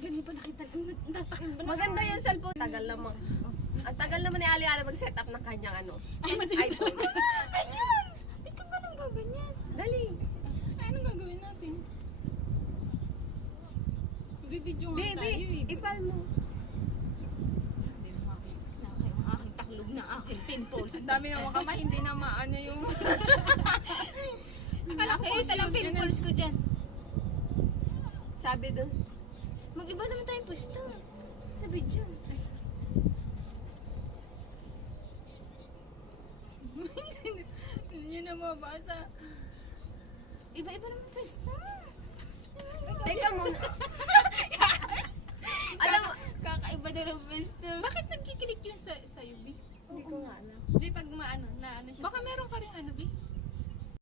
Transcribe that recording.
ganyan pa nakita. Natakin ba na? Maganda yung cellphone. Tagal naman. Ang tagal naman ni Ali mag-set up ng kanyang Ay, iPhone. Ayan! Ba't ka ganun gaganyan? Dali. Ay, anong gagawin natin? Bibidyo nga tayo Baby, eh. ipal mo. Hindi na makita yung aking taklog na aking pimples. Ang dami naman kamay, hindi na maano yung... Akala ko ito lang pimples ko dyan. Sabi dun. Mag-iba naman tayong pwesto. Sa video. Hindi nyo na mabasa. Iba-iba naman pwesto. Teka muna. Alam mo, Kakaiba na ng pwesto. Bakit nagkikilik yun sa UV? hindi ko nga alam. Hindi pag maano, na ano siya. Baka meron ka rin ano, B?